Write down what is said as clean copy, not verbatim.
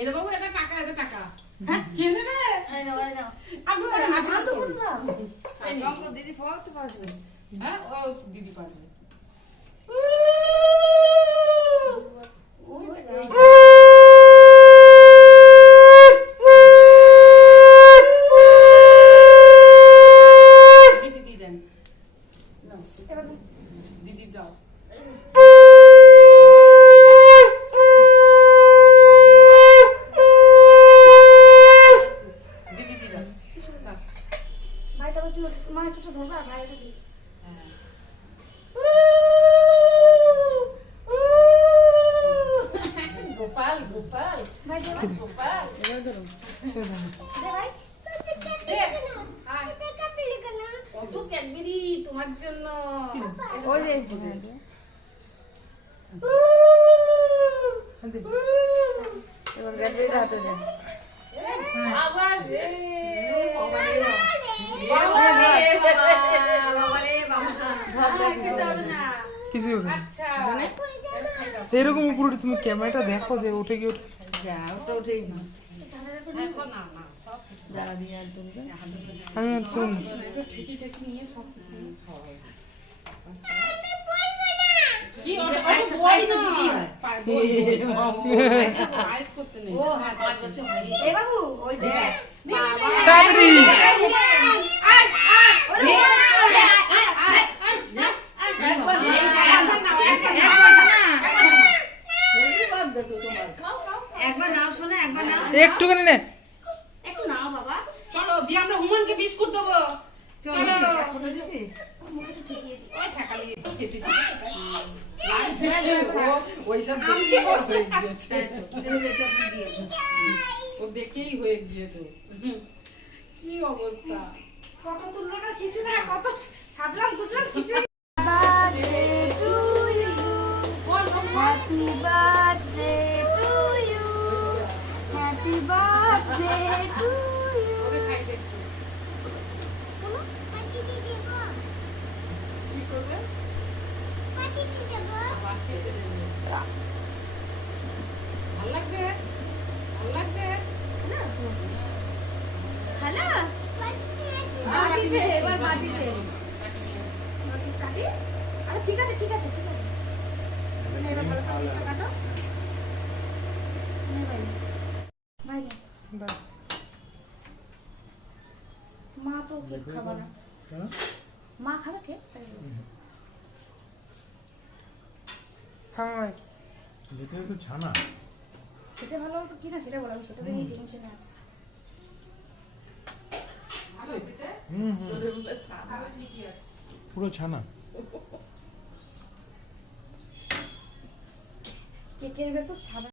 এটা বাবু এটা টাকা হ্যাঁ কে নেবে এই নাও আমি শান্ত করতে দাও। চম্পা দিদি পড়াতে পারবে। হ্যাঁ ও দিদি পারবে দিদি দি দেন দিদি দাও দিদি দি দাও দাও ভাইটা বলতে ওটা তোমার একটু ধরবা ভাই ওটা দি। গোপাল গোপাল ভাই দে ভাই। গোপাল দে ভাই। কত ক্যাডবেরি তোমার জন্য ওই যে এবার গ্যাডবেরিটা হাতে দেন। আবার রে বাবা রে ধর দেখ খেতে হবে না কিছু হবে না। আচ্ছা এরকম উপরে তুমি ক্যামেরাটা দেখো যে ওঠে কি ওঠে। যা ওটা উঠেই না। হ্যাঁ সব না না সব যারা দিয়ে আর তুলবে। আমি আর করুন না। ঠিকই ঠিকই নিয়ে সব কিছু খাওয়া হয় কি ওটা বই তো দিদি হয় পায়েস করতে নেই ও হ্যাঁ 5 বছর হয়ে এ বাবু ওই দেখ। বাবা। তাড়াতাড়ি একবার নাও শোনা একবার নাও। একটুখানি নে। একটু নাও বাবা। চলো দিয়ে আমরা হুমানকে বিস্কুট দেবো চলো ফটো দিছিস? ওই ঠাকা নিয়ে খেতেছি ওইসব দেখেই হয়ে গিয়েছে ও দেখেই হয়ে গিয়েছে কি অবস্থা ফটো তুললো না কিছু না কত সাজলাম গুজলাম কিছু birthday to you happy birthday to you happy birthday to you okay খাইতে একটু। কি করবে? আবার খেতে দেবে। ভাল লাগছে? ভাল লাগছে? হ্যালো হ্যাঁ, বাটি নিয়ে আসি, এবার বাটি নিয়ে বাটিতে। আসি, বাটি নিয়ে আসি। কাটি আরে ঠিক আছে ঠিক আছে ঠিক আছে নে, এবার ভালো করে কেকটা কাটো নে ভাই ভাই নে। দাও। মা তো কেক খাবে না মা খাবে কেক তাই বলছি। হ্যাঁ ভাই। ভিতরে তো ছানা। খেতে ভালো হতো কিনা সেটা বলো আমি সেটা নিয়ে টেনশনে আছি ভালো খেতে? হুম হুম জোরে বলে ছাড়। ভালো ঠিকই আছে। পুরো ছানা। কেকের ভেতর ছানা